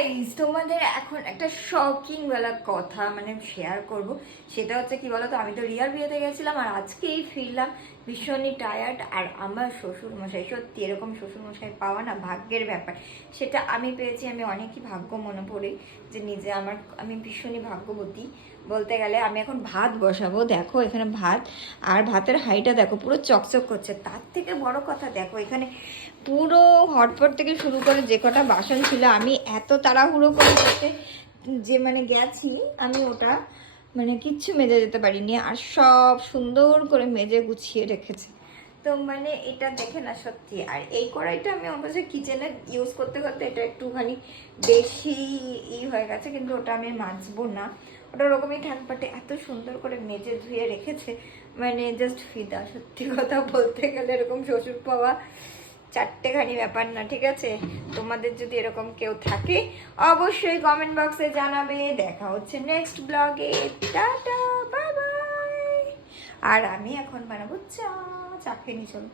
Guys, তোমাদের এখন একটা শকিং বেলা কথা মানে শেয়ার করব। সেটা হচ্ছে কি বলতো, আমি তো রিয়ার বিয়েতে গেছিলাম আর আজকেই ফিরলাম ভীষণই টায়ার্ড। আর আমার শ্বশুর মশাই, সত্যি এরকম শ্বশুর মশাই পাওয়া না ভাগ্যের ব্যাপার। সেটা আমি পেয়েছি, আমি অনেকই ভাগ্য মনে পড়ি যে নিজে আমি ভীষণই ভাগ্যবতী বলতে গেলে। আমি এখন ভাত বসাবো, দেখো এখানে ভাত, আর ভাতের হাঁড়িটা দেখো পুরো চকচক করছে। তার থেকে বড় কথা দেখো এখানে পুরো হটপট থেকে শুরু করে যে কটা বাসন ছিল, আমি এত তাড়াহুড়ো করে মানে গেছি, আমি ওটা মানে কিচ্ছু মেজে যেতে পারিনি। আর সব সুন্দর করে মেজে গুছিয়ে রেখেছে। তো মানে এটা দেখে না সত্যি। আর এই কড়াইটা আমি অবশ্যই কিচেনে ইউজ করতে করতে এটা একটুখানি বেশি হয়ে গেছে, কিন্তু ওটা আমি মাজবো না, ওটা ওরকমই থাকবাটে। এত সুন্দর করে মেজে ধুয়ে রেখেছে, মানে জাস্ট ফিদা। সত্যি কথা বলতে গেলে এরকম শ্বশুর পাওয়া চারটেখানি ব্যাপার না, ঠিক আছে? তোমাদের যদি এরকম কেউ থাকে অবশ্যই কমেন্ট বক্সে জানাবে। দেখা হচ্ছে নেক্সট ব্লগে। Tata, bye bye. আর আমি এখন বানাবো চা। চা খেয়ে নি, চলো।